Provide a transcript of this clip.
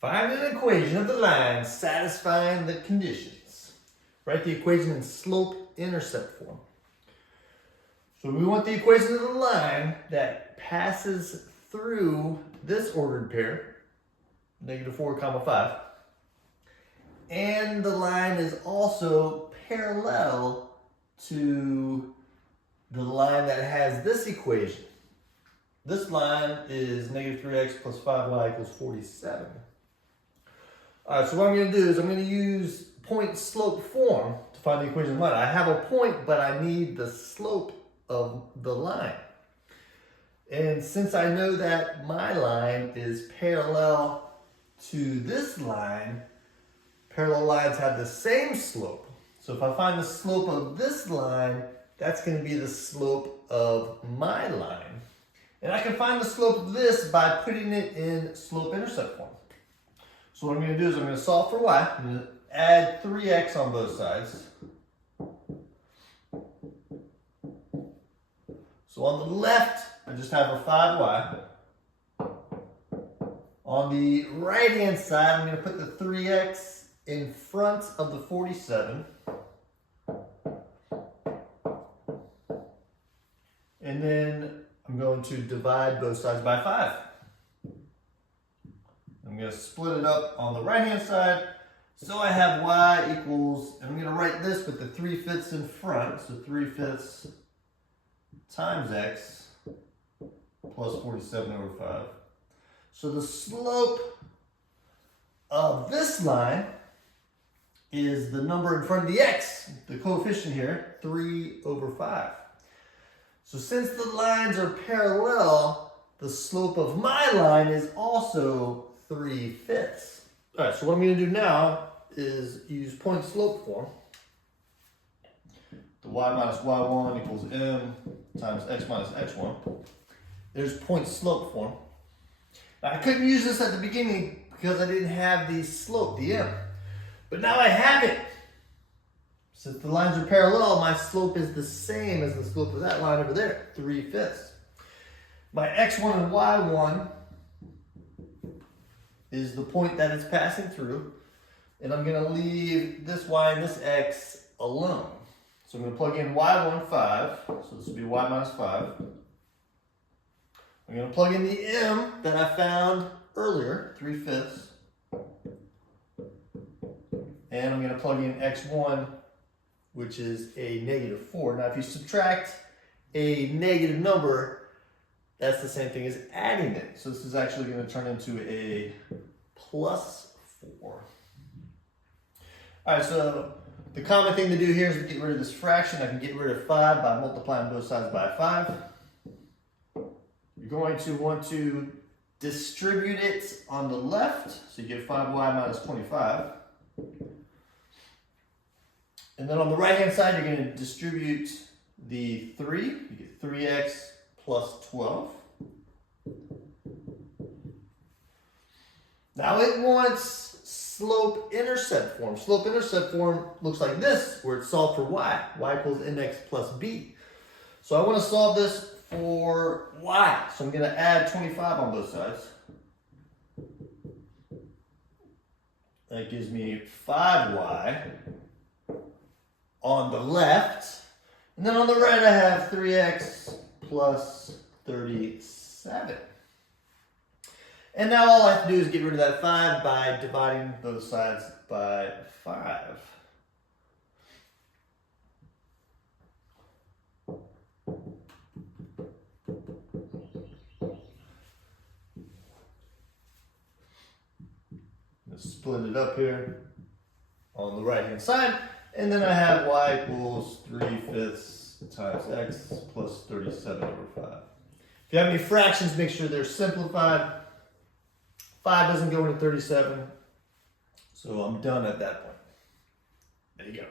Find an equation of the line satisfying the conditions. Write the equation in slope-intercept form. So we want the equation of the line that passes through this ordered pair, -4, 5, and the line is also parallel to the line that has this equation. This line is -3x plus 5y equals 47. All right, so what I'm going to do is I'm going to use point-slope form to find the equation of the line. I have a point, but I need the slope of the line. And since I know that my line is parallel to this line, parallel lines have the same slope. So if I find the slope of this line, that's going to be the slope of my line. And I can find the slope of this by putting it in slope-intercept form. So what I'm going to do is I'm going to solve for y. I'm going to add 3x on both sides. So on the left, I just have a 5y. On the right-hand side, I'm going to put the 3x in front of the 47. And then I'm going to divide both sides by 5. I'm going to split it up on the right-hand side. So I have y equals, and I'm going to write this with the 3/5 in front. So 3/5 times x plus 47 over 5. So the slope of this line is the number in front of the x, the coefficient here, 3 over 5. So since the lines are parallel, the slope of my line is also 3/5. All right, so what I'm going to do now is use point-slope form. The y minus y1 equals m times x minus x1. There's point-slope form. Now, I couldn't use this at the beginning because I didn't have the slope, the m. But now I have it. Since the lines are parallel, my slope is the same as the slope of that line over there, 3/5. My x1 and y1 is the point that it's passing through. And I'm going to leave this y and this x alone. So I'm going to plug in y1, 5. So this will be y minus 5. I'm going to plug in the m that I found earlier, 3/5. And I'm going to plug in x1, which is a -4. Now, if you subtract a negative number, that's the same thing as adding it. So this is actually going to turn into a +4. All right, so the common thing to do here is to get rid of this fraction. I can get rid of 5 by multiplying both sides by 5. You're going to want to distribute it on the left. So you get 5y minus 25. And then on the right-hand side, you're going to distribute the 3. You get 3x plus 12. Now it wants slope-intercept form. Slope-intercept form looks like this, where it's solved for y. Y equals mx plus b. So I want to solve this for y. So I'm going to add 25 on both sides. That gives me 5y on the left. And then on the right, I have 3x plus 37. And now all I have to do is get rid of that 5 by dividing both sides by 5. Let's split it up here on the right-hand side. And then I have y equals 3/5 times x plus 37 over 5. If you have any fractions, make sure they're simplified. 5 doesn't go into 37, so I'm done at that point. There you go.